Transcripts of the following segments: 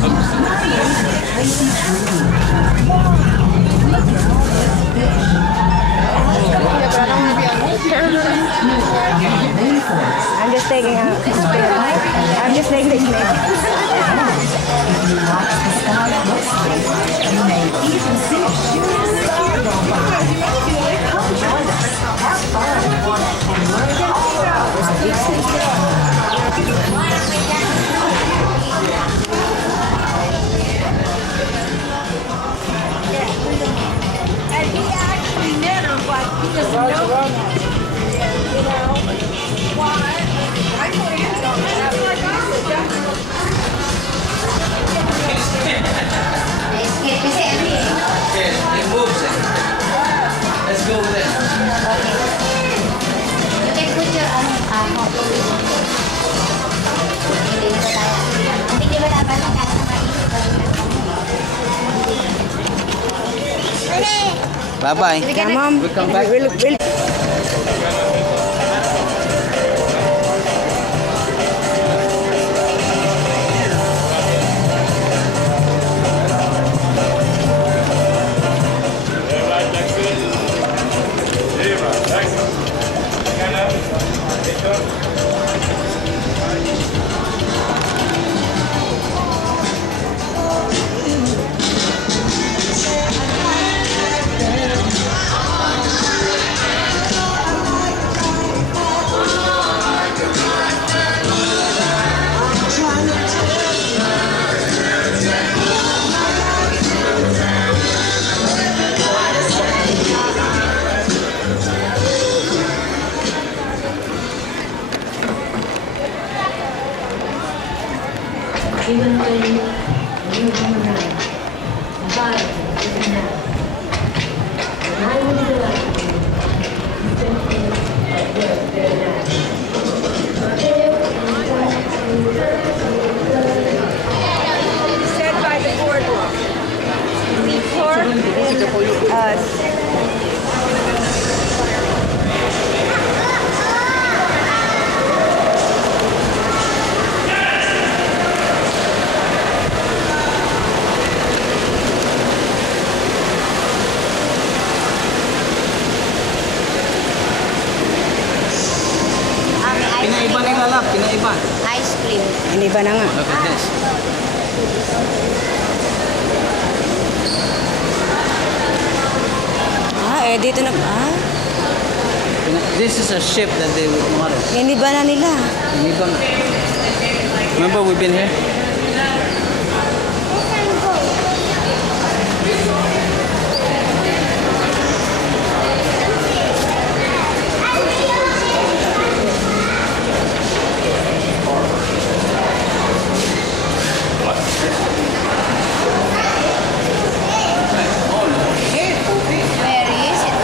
I'm just taking a spin. I'm just taking a spin. You may even see shooting star go by. Come join us, have fun, and learn all about Disney. And he actually met her, but he doesn't know her. You know? Why? I told you so. That's like Yes, it moves it. Let's go over there. You can put your hindi ba dapat Bye-bye. Yeah, Mom. We'll come back. Even when you come around, God is now. And I will be like you, simply at work there now. said by the boardwalk. Before us. Pinaiba nila lang, pinaiba. ice cream. Hindi ba na nga? Look at this. Dito na. This is a ship that they would model. Hindi ba na nila? Pinaiba na. Remember we've been here? Where is it?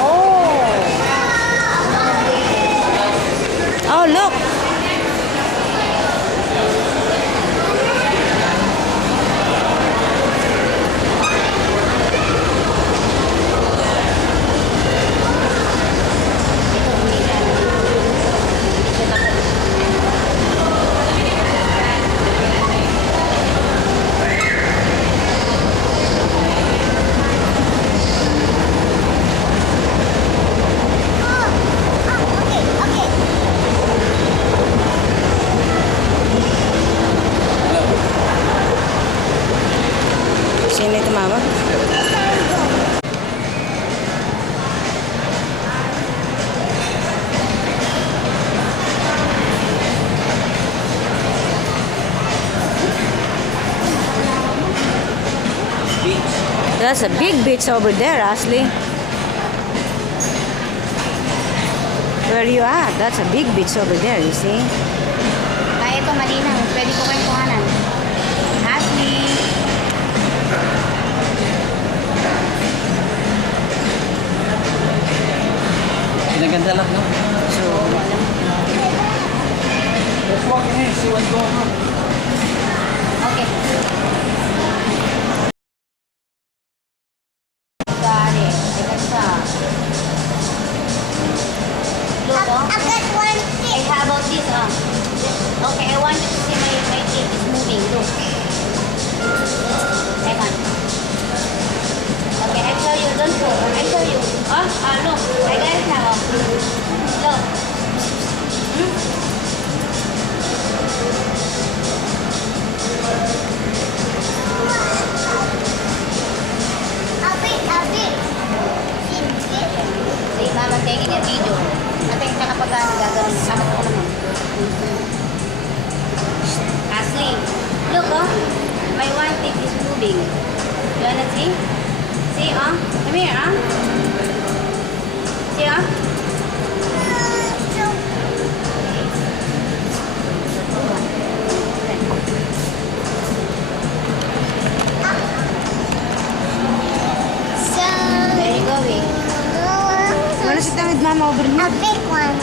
Oh, look. Sino yung tumawag? That's a big beach over there, Ashley. Where you at? That's a big beach over there, you see? Kaya ito malinaw. Pwede ko kayong kuhanan. Ashley. Pinaganda lang, no? So, Let's walk in here, see what's going on. Okay. Got it. I got some. Look, oh. I got one thing. Hey, how about this, Okay, I want you to see my cake is moving. Look. moving. You wanna see? See, come here, See, Where you going? Wanna sit down with Mama over here? A big one.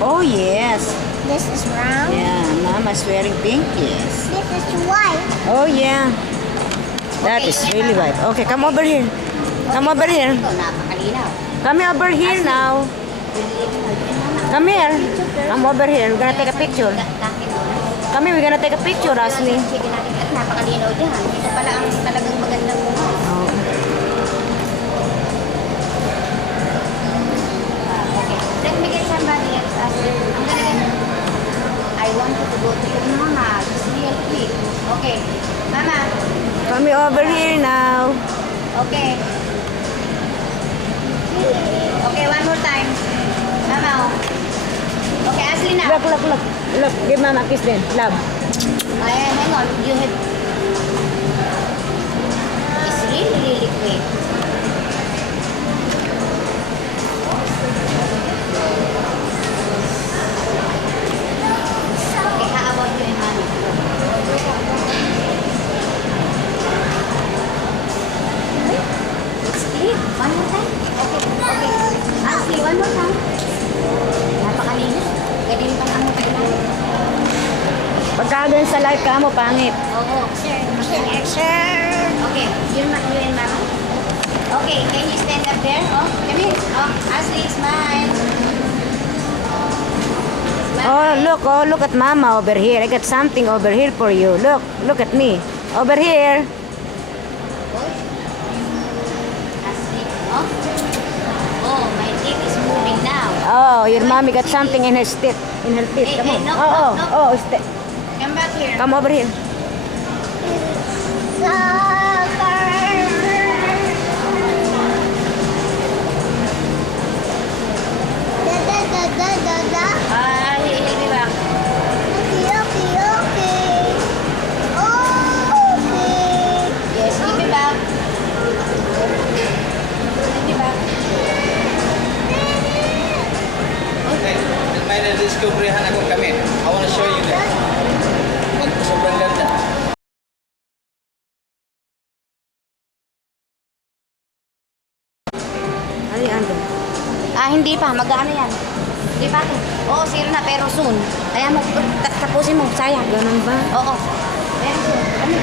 Oh, yes. This is round. Yeah, Mama's wearing pink, yes. This is white. Oh, yeah. That Okay, is you really and white. Okay, come over here. Come over here. Ito, napakalinaw. Come over here now. Come here. Come over here. We're gonna take a picture. Come here, we're gonna take a picture, Ashley. Sige natin at napakalinaw dyan. Ito pala ang talagang magandang bunga. Oh. Okay. Let me get somebody else. I'm gonna get... I want you to go to your mama. Just real quick. Okay. Mama. Come over here now. Okay. Okay, one more time. Mama, Okay, Ashley na. Look, look, look. Look, give Mama a kiss then. Love. Ayan, hang on. You have... It's really, really quick. Okay, how about you and Mommy? It's clear. One more time. Okay, okay. Ashley, one more time. Napakalinis. Pwede rin pang amo tayo. Pagka ganun sa live ka mo, pangit. Oo. Sir. Okay, you and Mama. Okay, can you stand up there? Oh, come here. Oh, Ashley, smile. Smile. Oh, look at Mama over here. I got something over here for you. Look at me. Over here. Ashley. Oh. Oh, my teeth is moving now. Oh, your mommy got something in her teeth. In her teeth. Hey, Come on. hey, no, oh, no, oh, no. oh, Come back here. come over here. He'll be back. Yes, he'll be back. He'll be back. Okay, may na-discoveryhan akong kami. I wanna show you that. Sobrang ganda. Ano yan? Hindi pa. Mag-ano yan? Hindi pa. Oo, zero na. Pero soon. Kaya mo, tapusin mo. Sayang. Ganun ba? Oo. Pero soon. Ano?